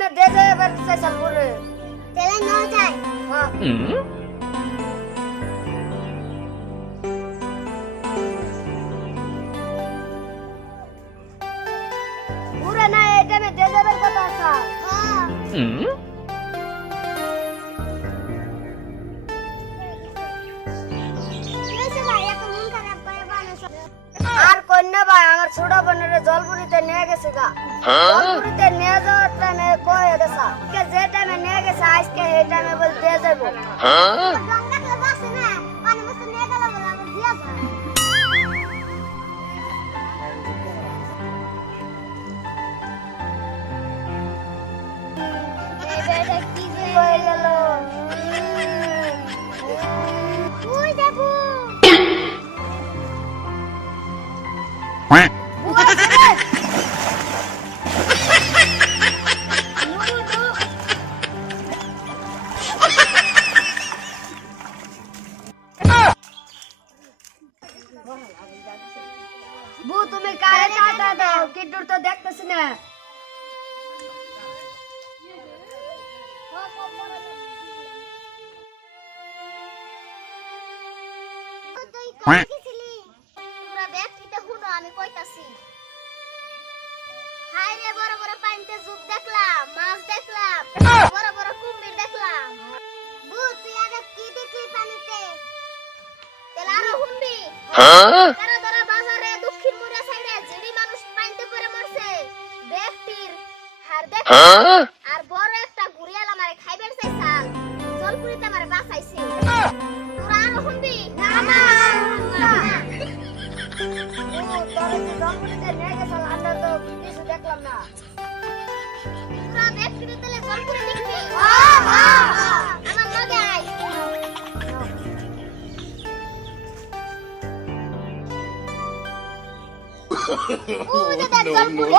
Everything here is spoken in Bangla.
না দে দে এবার চাইছাল করে তেলে নাও যায় হ্যাঁ পুরো না এটা মে দে দেবার কথা আছে হ্যাঁ কইছে ভাই এত মন খারাপ করে বানাস আর কন্যা ভাই আমার ছোট বোনের জলপুরিতে নিয়ে গেছে গা জলপুরিতে নিয়ে যাওয়ার টাইমে কয়ে গেছে কে যে টাইমে নিয়ে গেছে আজকে এই টাইমে বল দিয়ে যাবো গঙ্গা তো বাসে না পানি মস্ত নিয়ে গেল বলে আমি দিয়া যায় এটা কি যে হয়ে গেল তুই দেখো বু তুমি কারে টাটা দাও কিটুর তো দেখতেছি না তুই কই গেছিলি পুরা ব্যক্তিতে হুনো আমি কইতাছি হাই রে বড় বড় পানিতে জুপ দেখলাম মাছ দেখলাম বড় বড় কুমির দেখলাম বু তুই আগে কি দেখলি পানিতে তেল আরো হুনবি তারা তারা বাজারে দক্ষিণ মুড়া সাইডে জিডি মানুষ পানিতে পড়ে মরছে ব্যক্তির হার দেখ আর বড় একটা গুড়িয়াল আমারে খাইবার চাইছাল জলপুরিতে আমারে বাঁচাইছে তোরা আরো হুনবি না না তোরে যে জলপুরিতে নিয়ে গেছে আমরা তো কিছু দেখলাম না তোরা ব্যক্তির তেলে জলপুরি দেখবি হ্যাঁ। আমার লগে আয় ওই যে দেখ জলপুরি